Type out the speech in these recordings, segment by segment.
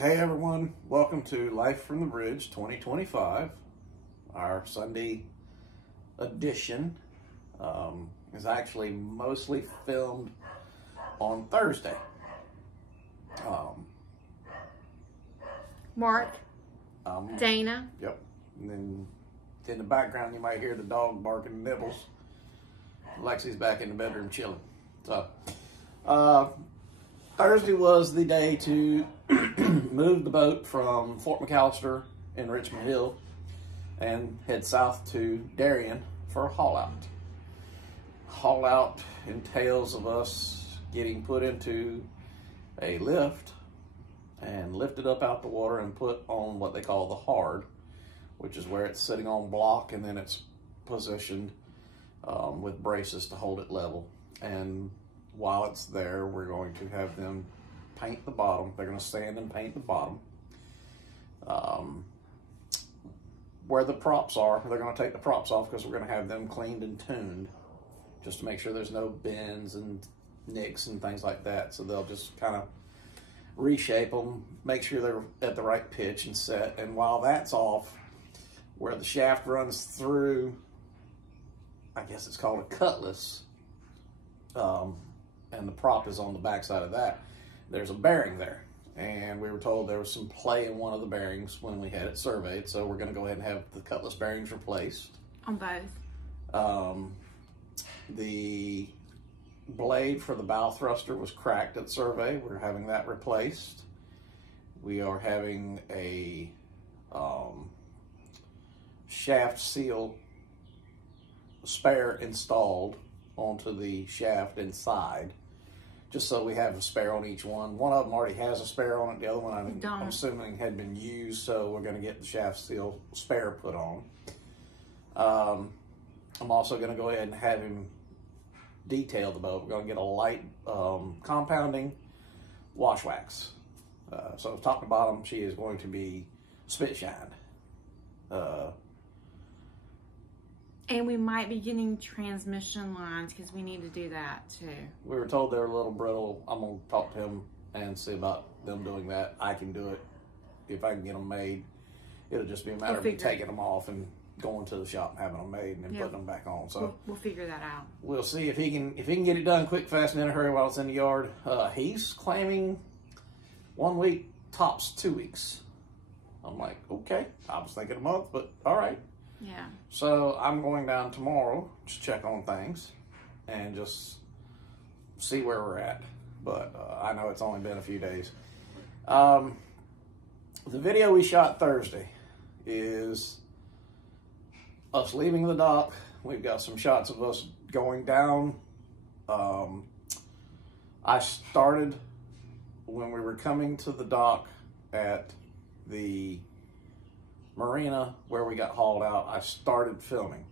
Hey everyone, welcome to Life from the Bridge 2025. Our Sunday edition is actually mostly filmed on Thursday. Mark, Dana. Yep. And then in the background you might hear the dog barking Nibbles. Lexi's back in the bedroom chilling. So, Thursday was the day to move the boat from Fort McAllister in Richmond Hill and head south to Darien for a haul out. Haul out entails of us getting put into a lift and lifted up out the water and put on what they call the hard, which is where it's sitting on block and then it's positioned with braces to hold it level. And while it's there, we're going to have them paint the bottom. They're going to sand and paint the bottom. Where the props are, they're going to take the props off because we're going to have them cleaned and tuned just to make sure there's no bends and nicks and things like that. So they'll just kind of reshape them, make sure they're at the right pitch and set. And while that's off, where the shaft runs through, I guess it's called a cutlass, and the prop is on the back side of that, there's a bearing there. And we were told there was some play in one of the bearings when we had it surveyed, so we're going to go ahead and have the cutlass bearings replaced. On both. The blade for the bow thruster was cracked at survey. We're having that replaced. We are having a shaft seal spare installed onto the shaft inside, just so we have a spare on each one. One of them already has a spare on it. The other one I'm assuming had been used, so we're going to get the shaft seal spare put on. I'm also going to go ahead and have him detail the boat. We're going to get a light compounding wash wax. So top to bottom, she is going to be spit shined. And we might be getting transmission lines because we need to do that too. We were told they're a little brittle. I'm going to talk to him and see about them doing that. I can do it. If I can get them made, it'll just be a matter of me taking them off and going to the shop and having them made and then putting them back on. So we'll figure that out. We'll see if he can get it done quick, fast, and in a hurry while it's in the yard. He's claiming 1 week, tops 2 weeks. I'm like, okay. I was thinking a month, but all right. Yeah. So I'm going down tomorrow to check on things and just see where we're at. But I know it's only been a few days. The video we shot Thursday is us leaving the dock. We've got some shots of us going down. I started when we were coming to the dock at the marina where we got hauled out. I started filming.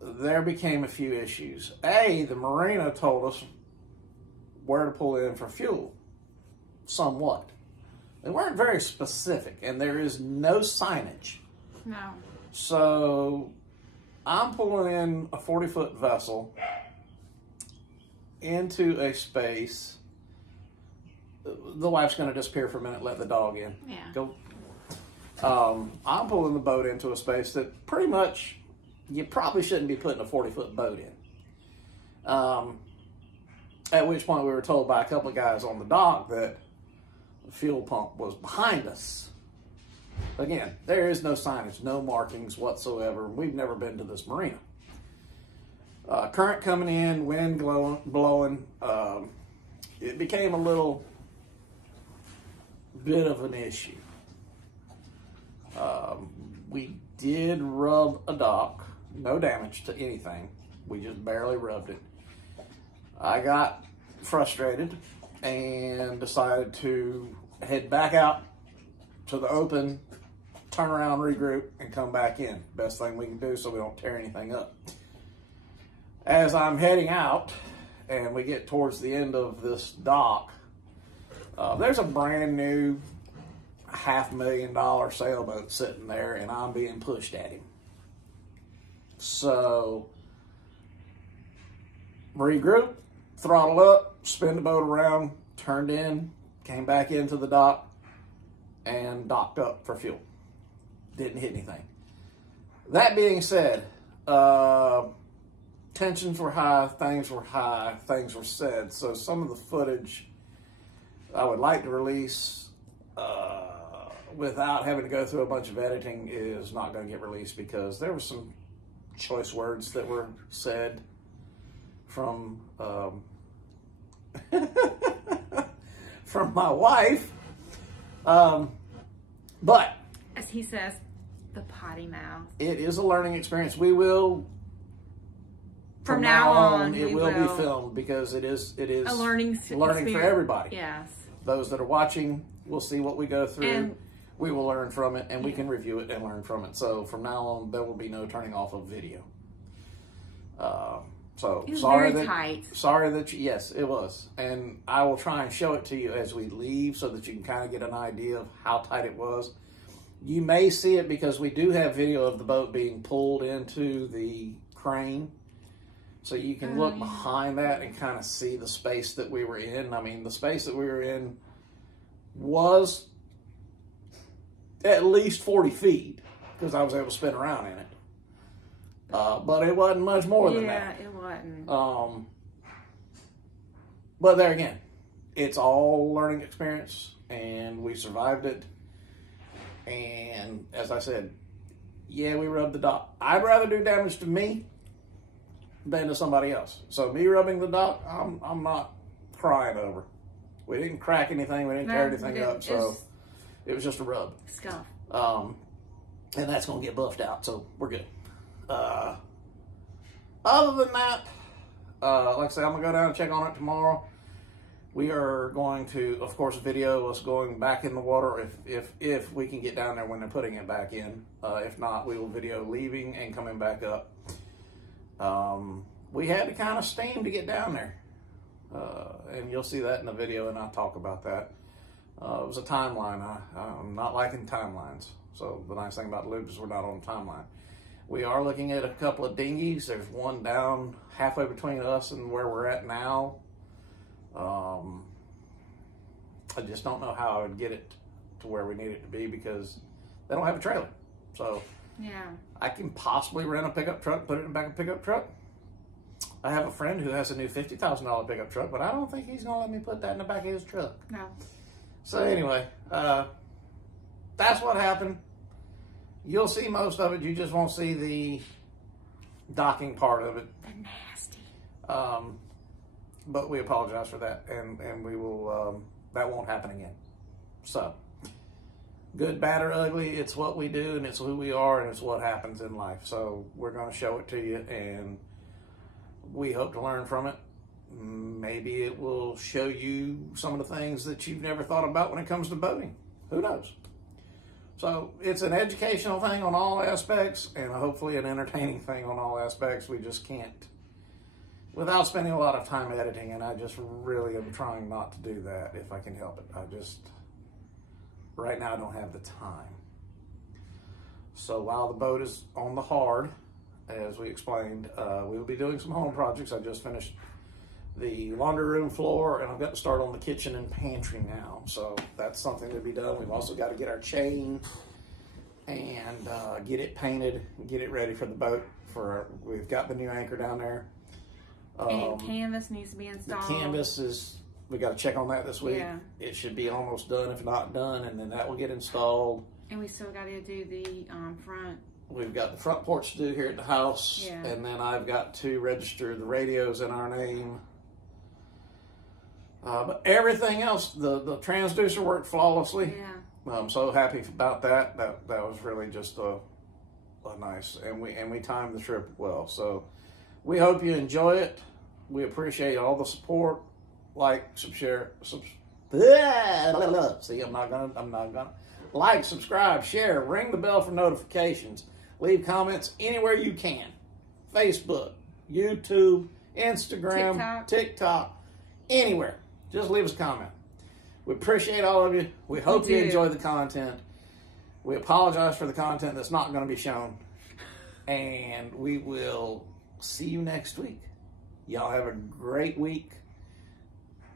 There became a few issues. The marina told us where to pull in for fuel, somewhat. They weren't very specific, and there is no signage. No. So I'm pulling in a 40-foot vessel into a space. The wife's going to disappear for a minute, let the dog in. Yeah. Go. I'm pulling the boat into a space that pretty much you probably shouldn't be putting a 40-foot boat in. At which point we were told by a couple of guys on the dock that the fuel pump was behind us. Again, there is no signage, no markings whatsoever. We've never been to this marina. Current coming in, wind blowing. It became a little bit of an issue. We did rub a dock, no damage to anything. We just barely rubbed it. I got frustrated and decided to head back out to the open, turn around, regroup, and come back in. Best thing we can do so we don't tear anything up. As I'm heading out and we get towards the end of this dock, there's a brand new $500,000 sailboat sitting there, and I'm being pushed at him. So regroup, throttle up, spin the boat around, turned in, came back into the dock, and docked up for fuel. Didn't hit anything. That being said, tensions were high, things were said. So some of the footage I would like to release without having to go through a bunch of editing is not going to get released, because there were some choice words that were said from from my wife. But as he says, the potty mouth. It is a learning experience. We will, from now on, it will be filmed, because it is a learning for everybody. Yes. Those that are watching will see what we go through. And we will learn from it, and we can review it and learn from it. So from now on, there will be no turning off of video. So sorry that yes, it was. And I will try and show it to you as we leave, so that you can kind of get an idea of how tight it was. You may see it because we do have video of the boat being pulled into the crane. So you can look behind that and kind of see the space that we were in. I mean, the space that we were in was at least 40 feet, because I was able to spin around in it. But it wasn't much more than that. Yeah, it wasn't. But there again, it's all learning experience, and we survived it. And as I said, yeah, we rubbed the dock. I'd rather do damage to me than to somebody else. So me rubbing the dock, I'm not crying over. We didn't crack anything. We didn't tear anything up. So it was just a rub. Scuff. And that's going to get buffed out. So we're good. Other than that, like I said, I'm going to go down and check on it tomorrow. We are going to, of course, video us going back in the water if we can get down there when they're putting it back in. If not, we will video leaving and coming back up. We had to kind of steam to get down there. And you'll see that in the video, and I'll talk about that. It was a timeline. I'm not liking timelines. So the nice thing about Loop is we're not on a timeline. We are looking at a couple of dinghies. There's one down halfway between us and where we're at now. I just don't know how I would get it to where we need it to be, because they don't have a trailer. So yeah, I can possibly rent a pickup truck, put it in the back of a pickup truck. I have a friend who has a new $50,000 pickup truck, but I don't think he's going to let me put that in the back of his truck. No. So anyway, that's what happened. You'll see most of it. You just won't see the docking part of it. The nasty. But we apologize for that, and we will, that won't happen again. So, good, bad, or ugly, it's what we do, and it's who we are, and it's what happens in life. So we're going to show it to you, and we hope to learn from it. Maybe it will show you some of the things that you've never thought about when it comes to boating. Who knows? So it's an educational thing on all aspects, and hopefully an entertaining thing on all aspects. We just can't, without spending a lot of time editing, and I just really am trying not to do that if I can help it. Right now I don't have the time. So while the boat is on the hard, as we explained, we'll be doing some home projects. I just finished the laundry room floor, and I've got to start on the kitchen and pantry now. So that's something to be done. We've also got to get our chain and get it painted, get it ready for the boat. We've got the new anchor down there. And canvas needs to be installed. The canvas we got to check on that this week. Yeah. It should be almost done, if not done, and then that will get installed. And we still got to do the front. We've got the front porch to do here at the house, yeah. And then I've got to register the radios in our name. But everything else, the transducer worked flawlessly. Yeah. I'm so happy about that. That was really just a nice, and we timed the trip well. So we hope you enjoy it. We appreciate all the support. Like, share, see, I'm not gonna like, subscribe, share, ring the bell for notifications, leave comments anywhere you can. Facebook, YouTube, Instagram, TikTok, anywhere. Just leave us a comment. We appreciate all of you. We hope you enjoy the content. We apologize for the content that's not going to be shown. And we will see you next week. Y'all have a great week.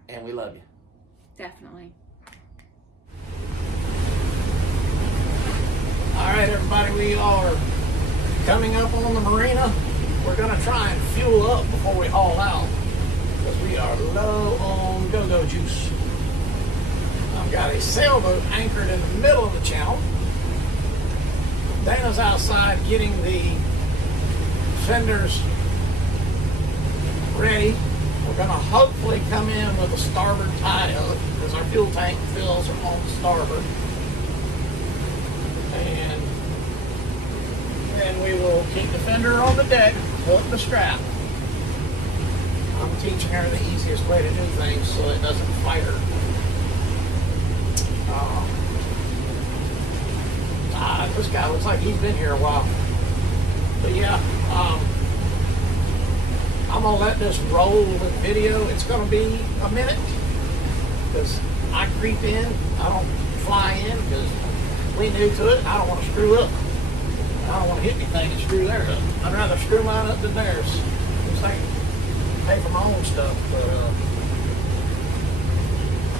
And we love you. Definitely. All right, everybody, we are coming up on the marina. We're gonna try and fuel up before we haul out because we are low on go-go juice. I've got a sailboat anchored in the middle of the channel. Dana's outside getting the fenders ready. We're gonna hopefully come in with a starboard tie-up because our fuel tank fills are on starboard. And then we will keep the fender on the deck, hook the strap. I'm teaching her the easiest way to do things so it doesn't fight her. This guy looks like he's been here a while. But yeah, I'm gonna let this roll with video. It's gonna be a minute because I creep in, I don't fly in because we new to it. I don't want to screw up. I don't want to hit anything and screw theirs up. I'd rather screw mine up than theirs. Just like pay for my own stuff. But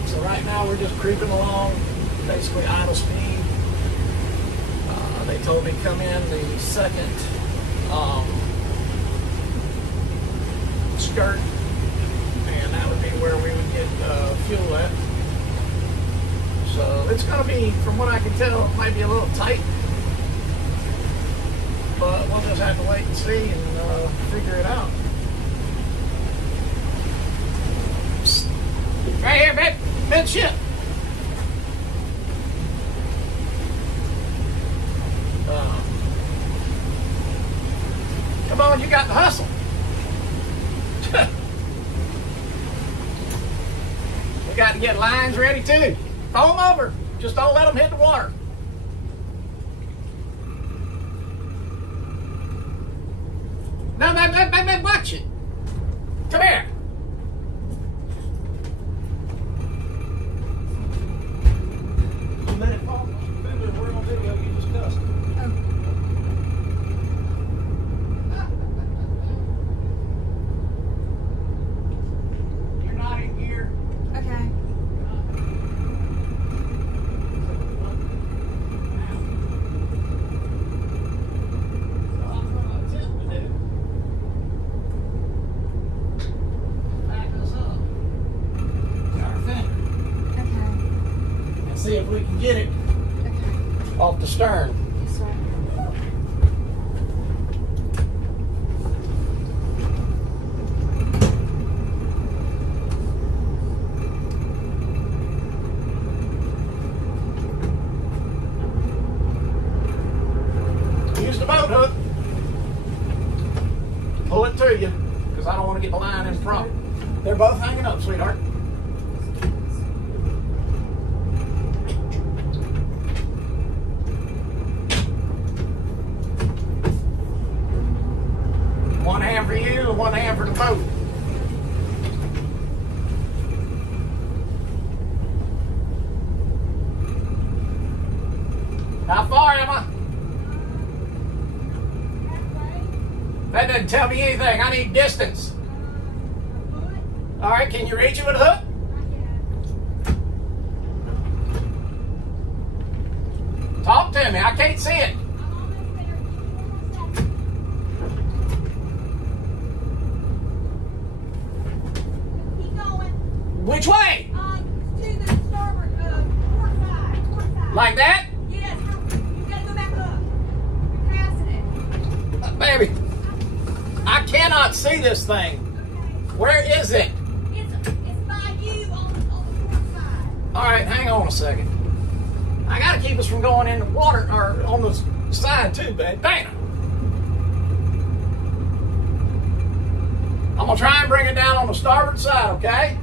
so right now we're just creeping along, basically idle speed. They told me to come in the second skirt, and that would be where we would get fuel at. So it's going to be, from what I can tell, it might be a little tight, but we'll just have to wait and see and figure it out. Right here, midship. Come on, you got the hustle. We got to get lines ready too. Throw them over. Just don't let them hit the water. No, watch it. Come here. You let it fall. Remember, we're on video. You discussed it. See if we can get it off the stern. Yes, sir. Use the boat hook. Pull it to you, because I don't want to get the line in front. They're both hanging up, sweetheart. One hand for you and one hand for the boat. How far am I? That doesn't tell me anything. I need distance. All right, can you reach it with a hook? Talk to me. I can't see it. Which way? To the starboard, port side. Like that? Yes, you gotta go back up. You're passing it. Baby, I cannot see this thing. Okay. Where is it? It's by you on the port side. All right, hang on a second. I gotta keep us from going in the water, or on the side too, babe. Dana. I'm gonna try and bring it down on the starboard side, okay?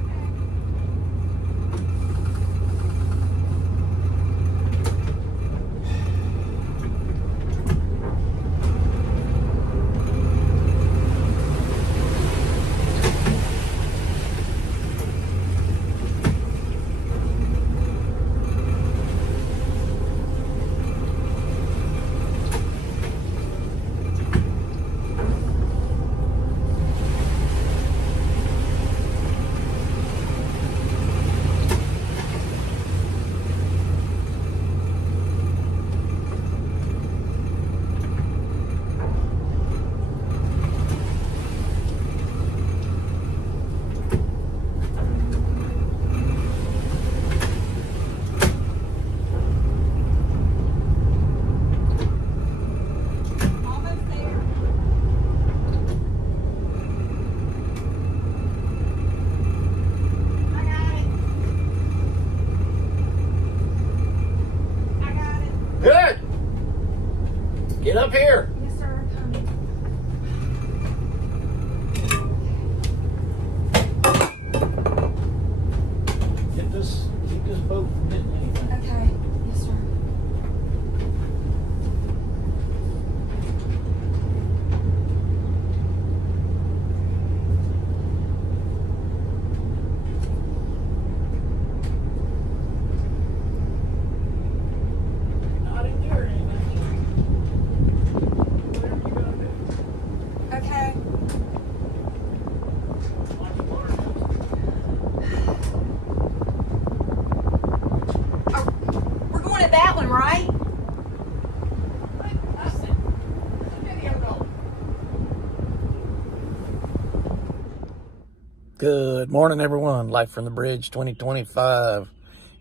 Good morning, everyone. Life from the Bridge 2025.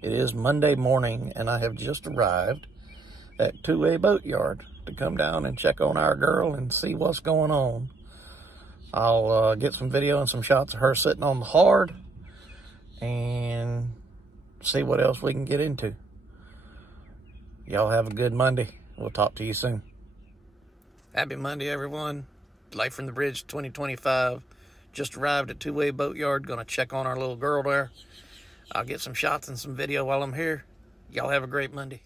It is Monday morning, and I have just arrived at Two-Way Boatyard to come down and check on our girl and see what's going on. I'll get some video and some shots of her sitting on the hard and see what else we can get into. Y'all have a good Monday. We'll talk to you soon. Happy Monday, everyone. Life from the Bridge 2025. Just arrived at Two-Way Boatyard. Gonna check on our little girl there. I'll get some shots and some video while I'm here. Y'all have a great Monday.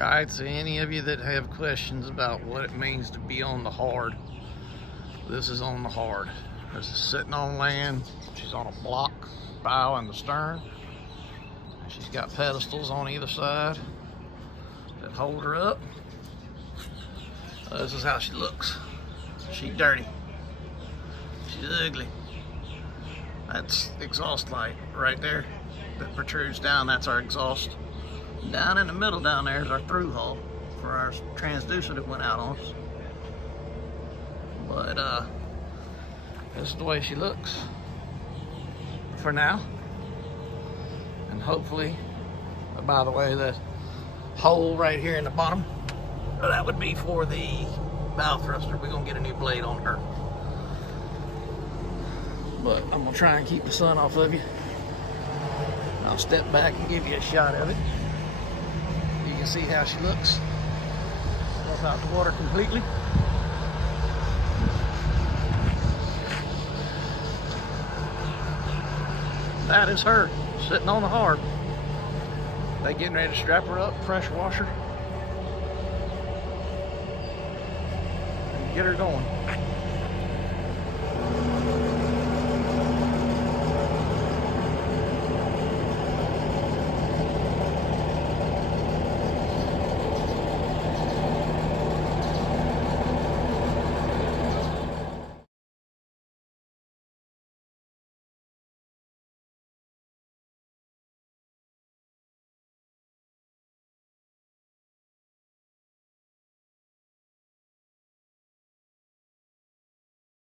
Alright, so any of you that have questions about what it means to be on the hard, this is on the hard. This is sitting on land. She's on a block bow in the stern. She's got pedestals on either side that hold her up. This is how she looks. She's dirty. She's ugly. That's the exhaust light right there that protrudes down. That's our exhaust. Down in the middle down there is our through hull for our transducer that went out on us. But this is the way she looks for now. And hopefully, by the way, the hole right here in the bottom, that would be for the bow thruster. We're gonna get a new blade on her. But I'm gonna try and keep the sun off of you. I'll step back and give you a shot of it. You can see how she looks. Off out the water completely. That is her sitting on the hard. They getting ready to strap her up, pressure washer, and get her going.